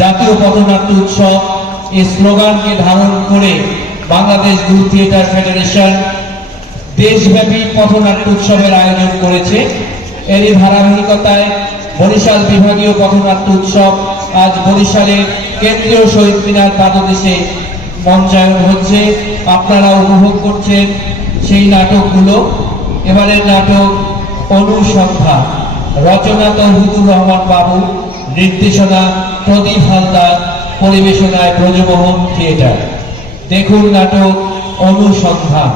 জাতীয় পথনাট্য উৎসব এই স্লোগানকে ধারণ করে বাংলাদেশ গ্রুপ থিয়েটার ফেডারেশন দেশব্যাপী পথনাট্য উৎসবের আয়োজন করেছে। এরই ধারাবাহিকতায় বরিশাল বিভাগীয় পথনাট্য উৎসব আজ বরিশালের কেন্দ্রীয় শহীদ মিনার পাদদেশে মঞ্চায়ন হচ্ছে। আপনারা উপভোগ করছেন সেই নাটকগুলো। এবারের নাটক অনুসন্ধান, রচনা তৌহিদুর রহমান বাবু, নির্দেশনা প্রদীপ হালদার, পরিবেশনায় ব্রজমোহন থিয়েটার। দেখুন নাটক অনুসন্ধান।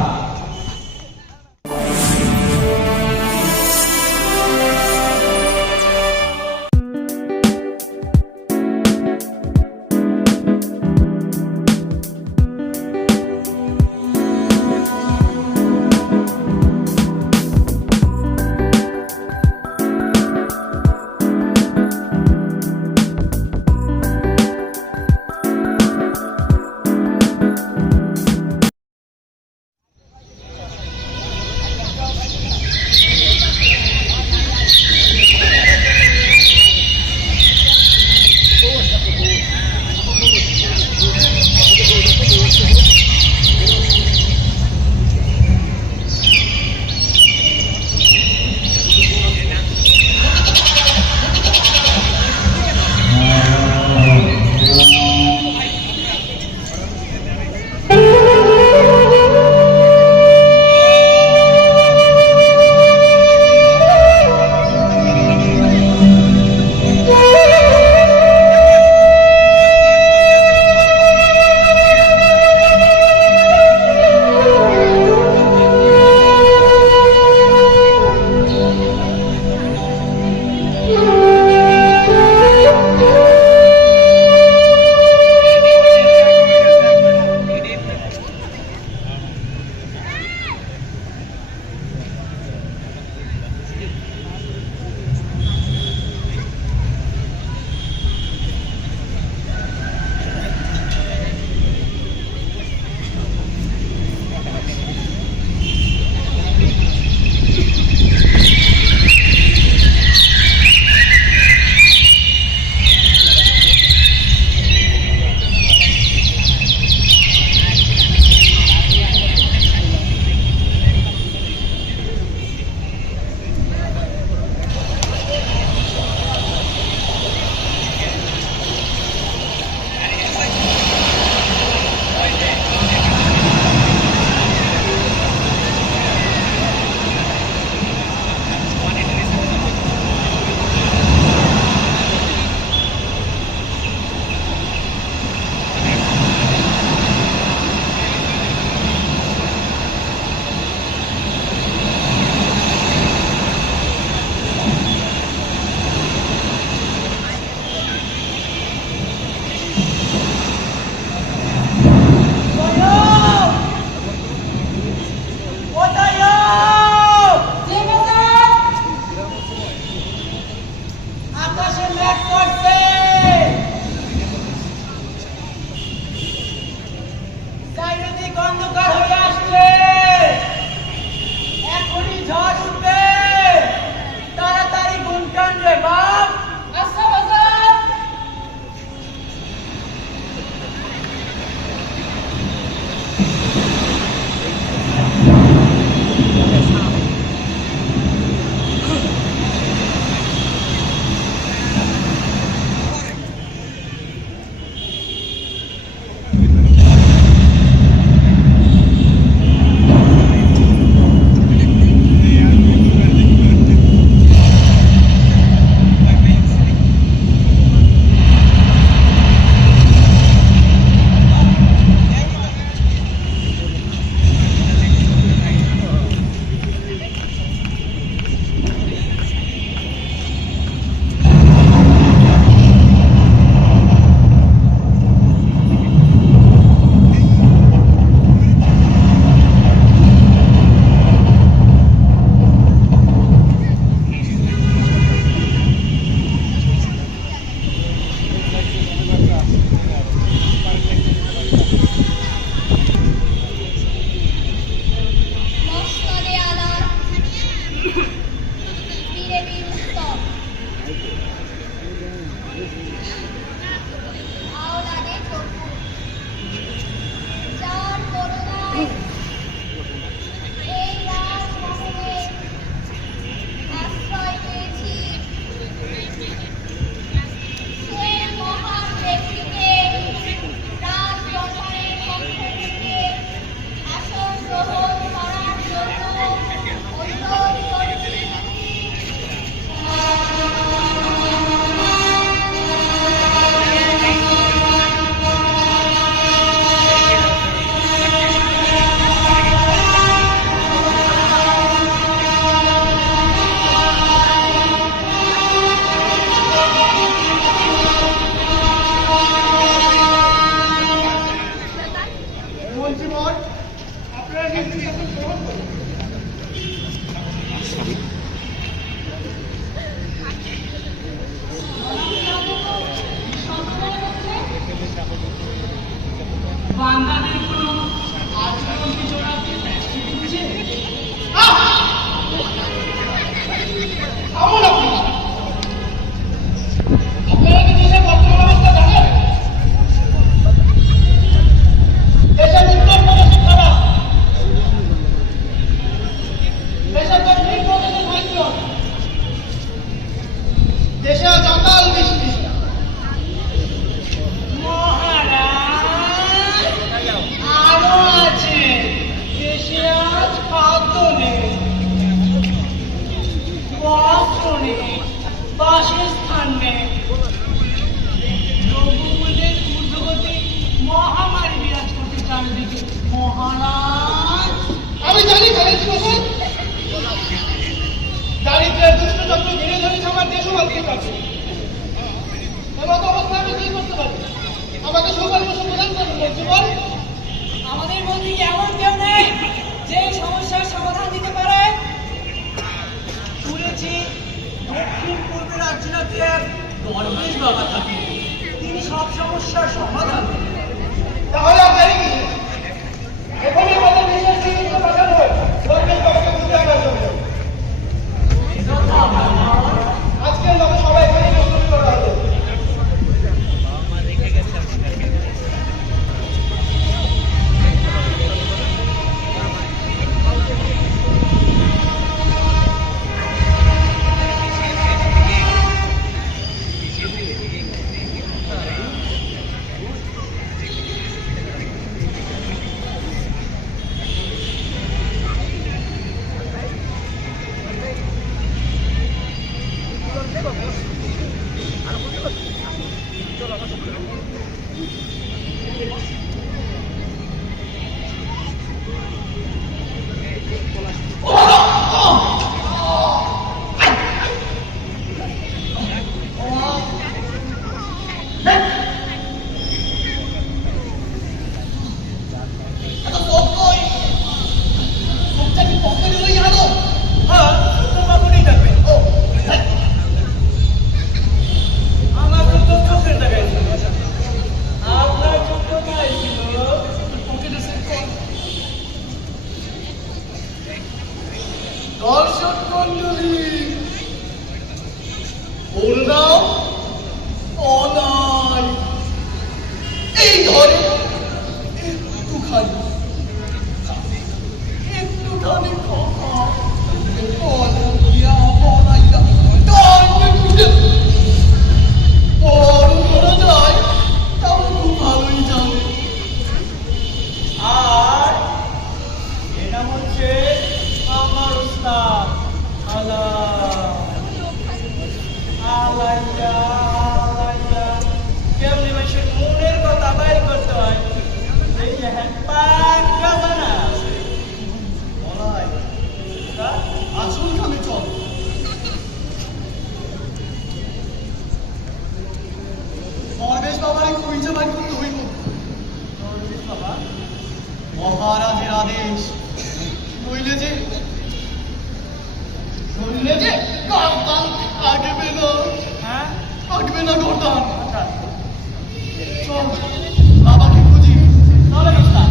দরবেশ বাবা থাকেন, তিনি সব সমস্যার সমাধান করেন। তাহলে আপনারই কি এখনই আমাদের বিশেষ নিযুক্ত পাঠানো হয় দরবেশ বাবাকে খুঁজে আনার জন্য। আজকের মতো সবাই এখানে প্রস্তুতি করা হলো। দর্শক মন্ডলী, বলরাম অনাই এই ধরে একটুখানি কথা বলিয়া বলাইয়া টাইমে খুঁজে বড় করা যায়, তাও খুব ভালোই জানে। আর এটা হচ্ছে আমার উস্তাদ আলাইয়া আলাইয়া কেমনি মানুষের মনের কথা বাইর করতে হয়, এই যে পাক্কা জানা আছে। বলাই আসুন খালি চল। দরবেশ বাবারে খুঁজে বাইর করতে হইব। দরবেশ বাবা মহারাজের আদেশ, নইলে যে গর্দান আগবে না। হ্যাঁ, আগবে না গর্দান। চল বাবাকে খুঁজি। চলে গেছিলাম।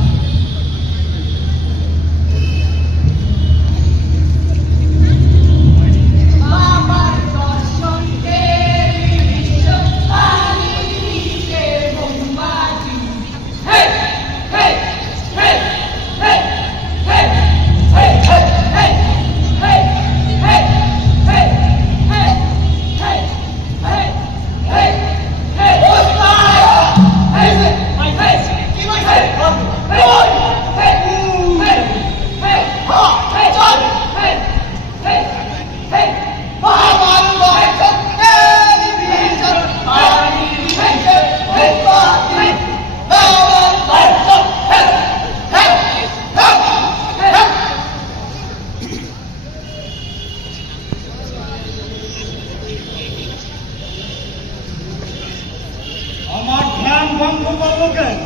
আমার ধ্যান ভঙ্গ করবো কেন?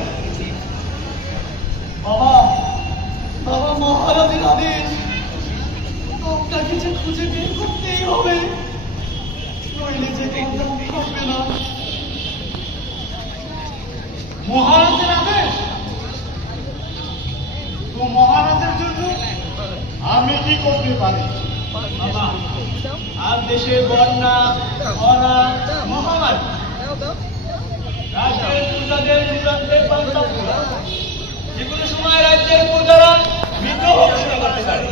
বাবা বাবা মহারাজের আদেশ, আপনাকে যে খুঁজে বের করতেই হবে, নইলে যে গর্দান থাকবে না। মহারাজের আদেশ? তো মহারাজের জন্য আমি কি করতে পারি? বাবা আর দেশে বন্যা, খরা, মহামারী, রাজ্যের প্রজাদের নিরাপদে পাল্টা যে কোনো সময় রাজ্যের প্রজারা বিদ্রোহ ঘোষণা করতে পারে।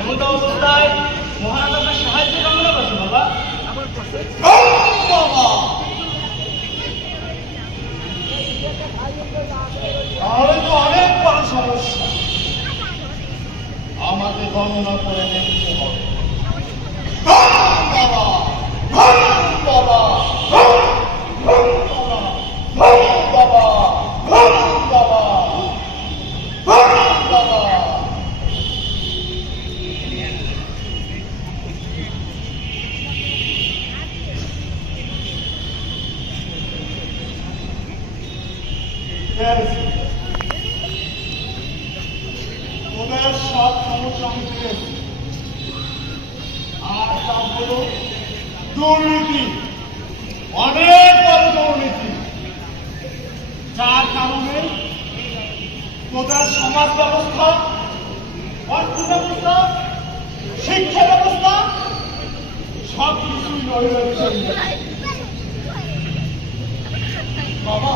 এমন অবস্থায় মহারাজ আপনার সাহায্য কামনা করছে। বাবা তাহলে তো অনেক বড় সমস্যা, আমাকে গণনা করে দেখতে হবে। বাবা বাবা তোদের সব সমস্যা আমি পেয়েছি, আর তা হলো দুর্নীতি। অনেক বড় দুর্নীতি, যার কারণে তোদের সমাজ ব্যবস্থা, অর্থ ব্যবস্থা, শিক্ষা ব্যবস্থা সব কিছুই নৈরাজ্য। বাবা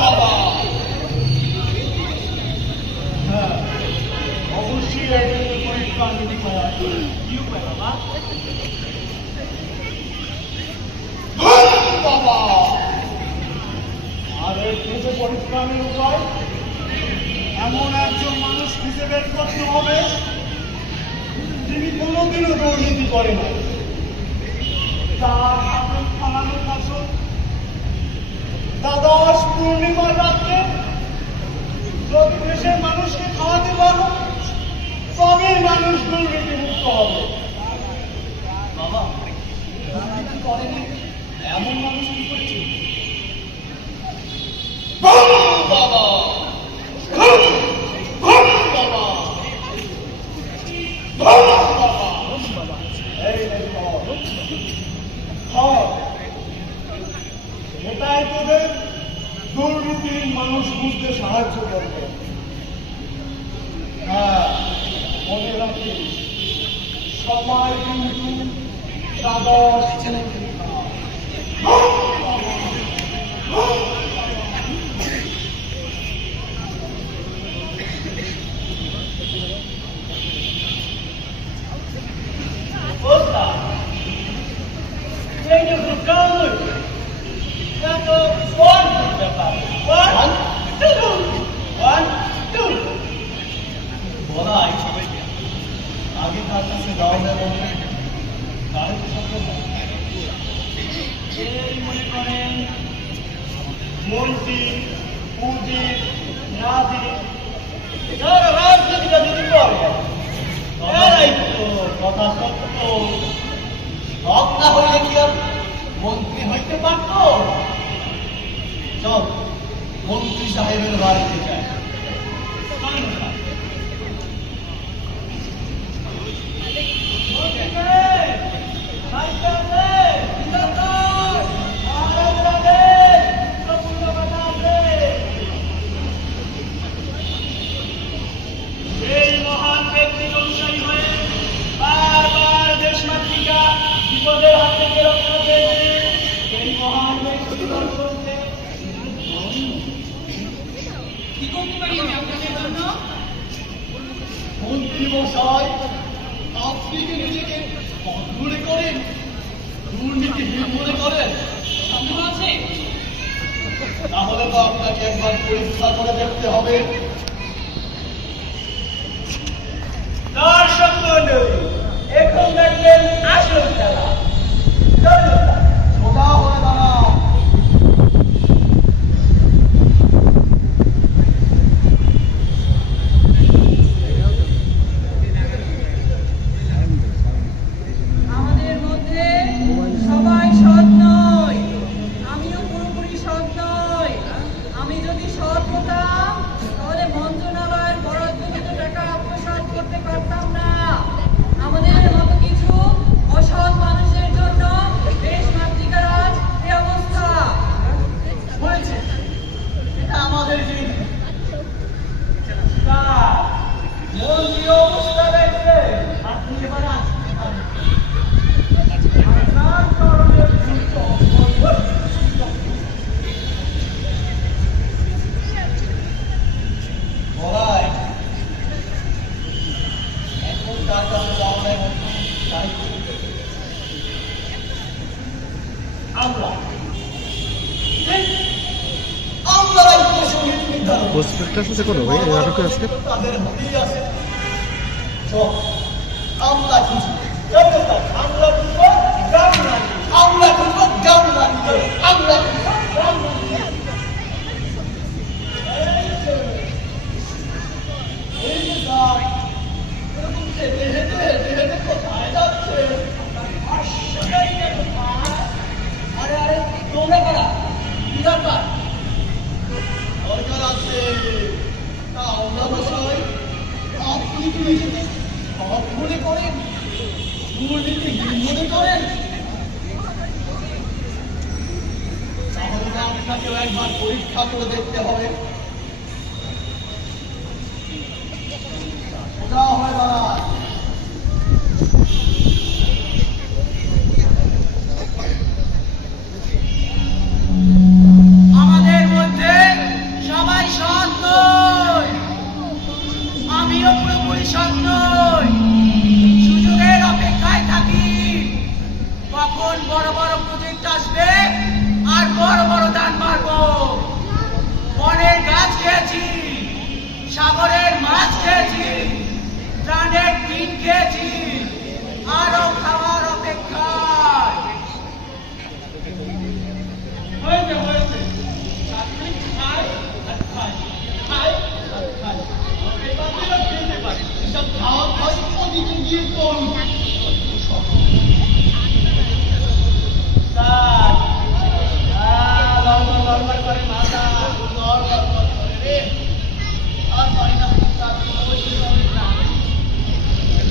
বাবা, হ্যাঁ অবশ্যই এর পরীক্ষা নিতে পারা। কি উপায় বাবা? বাবা আর এর থেকে পরিত্রাণের উপায়, এমন একজন মানুষ খুঁজে বের করতে হবে যিনি কোনোদিনও দুর্নীতি করে না, তার হাতে ফালানো ফসল দ্বাদশ পূর্ণিমার রাত্রে যদি দেশের মানুষকে খাওয়াতে পারো তবেই মানুষ দুর্নীতি মুক্ত হবে। বাবা দুর্নীতি করেনি এমন মানুষ কি করছে? বাবা এটাই তোদের দুর্নীতির মানুষ বুঝতে সাহায্য করবে। হ্যাঁ মনে রাখিস, সবাই কিন্তু দ্বাদশ আগে তার কাছে যাওয়া যায় বলতে তাহলে তো সম্ভব না। এই মনে করেন মন্ত্রী, উজির, নাজির যারা রাজনীতিটা যদি করে এরাই তো কথা সত্য। সব না হইলে কি আর মন্ত্রী হইতে পারত? চল মন্ত্রী সাহেবের বাড়িতে যাই। এই মহান ব্যক্তির অনুসারী হয়ে বারবার দেশমাতৃকা বিপদের হাত থেকে রক্ষা পেয়েছে। এই মহান ব্যক্তি দর্শনকে কি করতে পারি আমি আপনাদের জন্য? মন্ত্রী মশাই, আপনি কি নিজেকে মনে করেন দুর্নীতিহীন মনে করেন? সন্দেহ আছে? তাহলে তো আপনাকে একবার পরীক্ষা করে দেখতে হবে। দর্শক মন্ডলী, এখন দেখবেন আসল খেলা। চলুন। সোজা হয়ে দাঁড়াও। আমাদের মধ্যে সবাই সৎ নয়, আমিও পুরোপুরি সৎ নই। আমি যদি সৎ হতাম তাহলে মন্ত্রণালয়ের বরাদ্দকৃত টাকা আত্মসাৎ করতে পারতাম না। আমাদের মতো কিছু অসৎ মানুষের জন্য দেশ মাতৃকার আজ এই অবস্থা হয়েছে, এটা আমাদের দিন। মন্ত্রী অবস্থা দেখবে আপনি এবার আসতে পারেন। আপনার চরণের সূর্য বলাই, এখন তার কাছে যাওয়া নাই মন্ত্রী, তাই আমরা আমরা রাজ্য সঙ্গীত নির্ধারণ প্রসপেক্টাস আছে কোনো ভাই নাটকে আজকে তাদের হাতেই আছে। চল আমরা খুঁজি, চলো তাই, আমরা খুঁজবো গ্রাম রানী, আমরা খুঁজবো গ্রাম রানীকে, আমরা খুঁজবো গ্রাম রানীকে। এই যে গাছ, এরকম হেঁটে হেঁটে হেঁটে হেঁটে কোথায় যাচ্ছে? আসলেই না কোথায়? আরে আরে তোমরা কারা? কি দরকার? দরকার আছে। তা আমরা মশাই, আপনি কি নিজেকে সৎ মনে করেন? দুর্নীতি মনে করেন, তাহলে তো আপনাকেও একবার পরীক্ষা করে দেখতে হবে। ওটা হয় দাঁড়ায়। আমাদের মধ্যে সবাই সৎ নয়, আমিও পুরোপুরি সৎ নই। সুযোগের অপেক্ষায় থাকি, কখন বড় বড় প্রজেক্ট আসবে আর বড় বড় দান মারবো। বনের গাছ খেয়েছি, সাগরের মাছ খেয়েছি, প্রাণের ডিম খেয়েছি, আরো খাওয়ার অপেক্ষায়। হয়েছে হয়েছে, আপনি খাই আর খাই, খাই আর খাই। এবার দিলে খেতে পারি, এসব খাওয়া খাই ওদিকে গিয়ে করুন। স্যার, লড়বড় লড়বড় করে মাথা, লড়বড় করে রে। আর পারি না, স্যার, বসে যাবে না।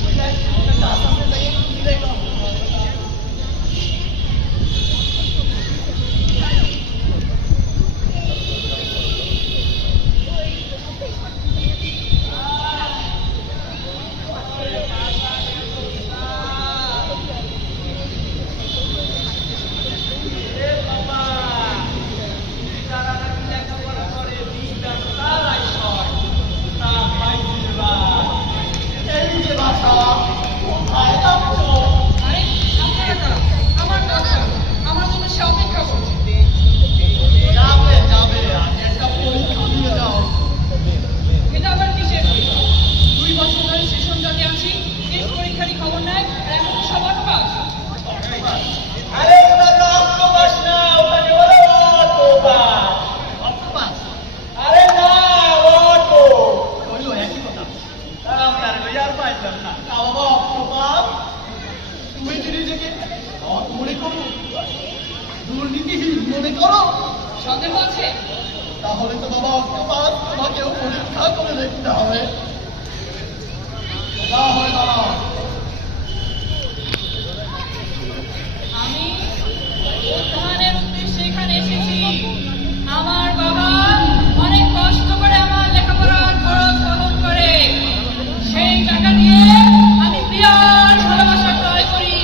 বুঝলেন, ওটা গাছ আছে, তাই একটু দিলে কম। এ বাবা, যারা নাকি লেখাপড়া করে, বিজ্ঞান তারাই সয়। তা পাইছি বা। এই যে বাসা, কোথায় যাচ্ছ? আরে আপনারা কারা? আমার কথা, আমার জন্য সে অপেক্ষা করছে। যাবে যাবে, আগে একটা পরীক্ষা দিয়ে যাও। এটা আবার কিসের পরীক্ষা? 2 বছর ধরে সেশন জাতি আছি, টেস্ট পরীক্ষারই খবর নাই, আর এখন সবার পাস। আরে ওটা অক্টোপাস না, ওটাকে বলে অটোপাস। অক্টোপাস, আরে না, অটো। ওইও একই কথা। আমরা আর পাইলাম না। তা বাবা অক্টোপাস, তুমি কি নিজেকে সৎ মনে করো, দুর্নীতিহীন মনে করো? সন্দেহ আছে? তাহলে তো বাবা অক্টোপাস তোমাকেও পরীক্ষা করে দেখতে হবে। যা হয় দাঁড়াও। আমি উত্থানের উদ্দেশ্যে এখানে এসেছি। আমার বাবা অনেক কষ্ট করে আমার লেখাপড়ার খরচ বহন করে, সেই টাকা দিয়ে আমি প্রিয়ার ভালোবাসা ক্রয় করি।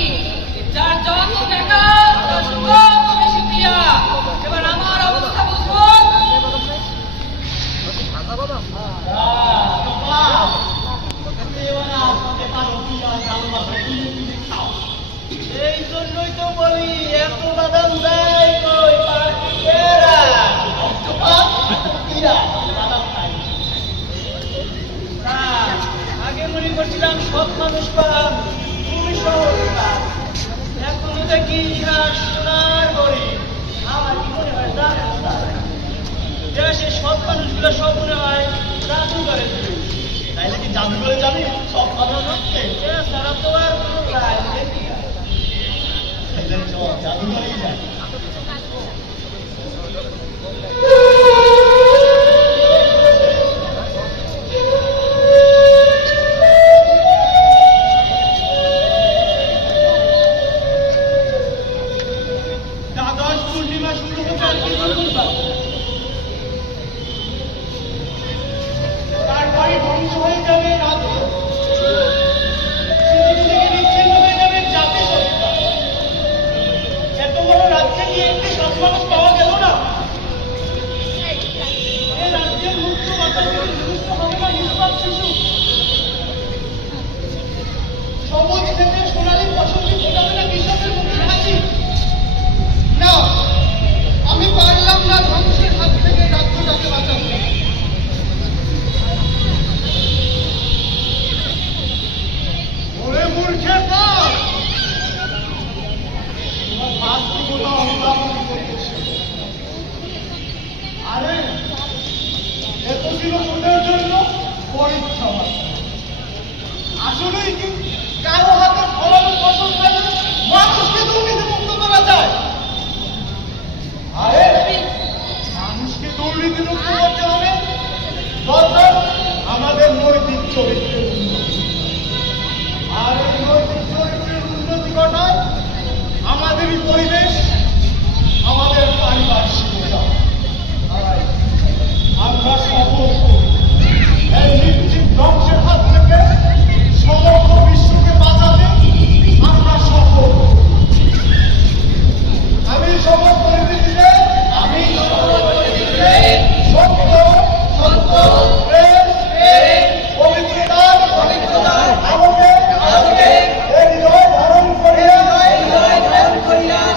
যার যত টাকা তার তত বেশি প্রিয়া। এবার আমার অবস্থা বুঝুন। অক্টোপাস, তুমি এবার আসতে পারো কি আর ভালোবাসা কিনে কিনে খাও। এই জন্যই তো বলি, এত বাদাম দেয় কই পাখিরা। অক্টোপাস, এরা বাদাম খায়। না, আগে মনে করছিলাম সব মানুষ পান, তুমি সহজ পান। এখনো দেখি ইতিহাস সোনার হরি। আমার কি মনে হয় জানেন স্যার, দেশে সব মানুষগুলো সব মনে হয় জাদুঘরে ছিল। তাইলে কি জাদুঘরে যাবি সব কথা রাখতে? এছাড়া তো আর কোনো লাইন দেখি না। তাইলে চল জাদুঘরেই যাই। দ্বাদশ পূর্ণিমা শুরু হতে আর কি বলবা? তার বাড়ি ধ্বংস হয়ে যাবে রাজ্য, পৃথিবী থেকে বিচ্ছিন্ন হয়ে যাবে জাতি সত্তা। এত বড় রাজ্যে কি একটি সৎ মানুষ পাওয়া গেল না? এ রাজ্যের মুক্ত বাতাস থেকে বিমুক্ত হবে না নিষ্পাপ শিশু। সবুজ ক্ষেত্রে সোনালী ফসল কি ফোটাবে না কৃষকের মুখে হাসি? না, আমি পারলাম না ধ্বংসের হাত থেকে রাজ্যটাকে বাঁচাতে। ওরে মূর্খের দল, তোমার বাস্তবতা অনুধাবন করতেছে। আরে এত ছিল তোদের জন্য পরীক্ষা মাত্র। আসলেই কি কারো হাতে ফলানো ফসল পেলে মানুষকে দুর্নীতি মুক্ত করা যায়? আরে মানুষকে দুর্নীতি মুক্ত করতে হবে, দরকার আমাদের নৈতিক চরিত্রের উন্নতি। আর এই নৈতিক চরিত্রের শপথ করি এই নিশ্চিত ধ্বংসের হাত থেকে সমগ্র বিশ্বকে বাঁচাতে আমরা শপথ করি। আমি শপথ করে দিচ্ছি যে সত্য প্রেম পবিত্রতার আলোকে এই হৃদয় ধারণ করিয়া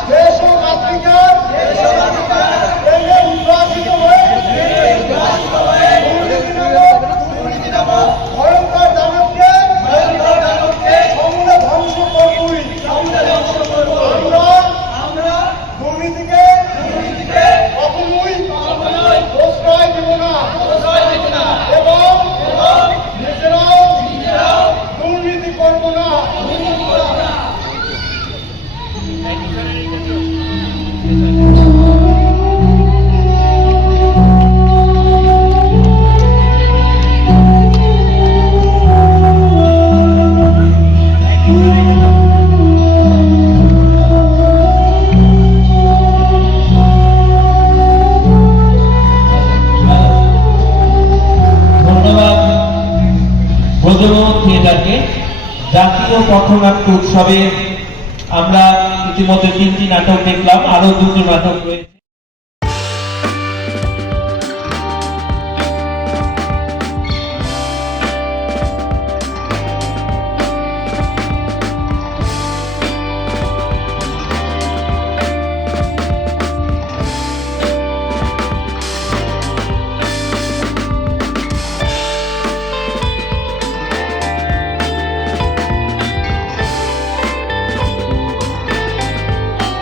দেশ ও মাতৃকার প্রেমে উদ্ভাসিত হয়ে দুর্নীতি নামক ভয়ঙ্কর দানবকে সমূলে ধ্বংস করবই। আমরা দুর্নীতিকে কখনোই প্রশ্রয় দেব না এবং নিজেরাও দুর্নীতি করব না। ধন্যবাদ ব্রজমোহন থিয়েটারকে। জাতীয় পথনাট্য উৎসবে আমরা ইতিমধ্যে 3টি নাটক দেখলাম, আরো 2টো নাটক রয়েছে।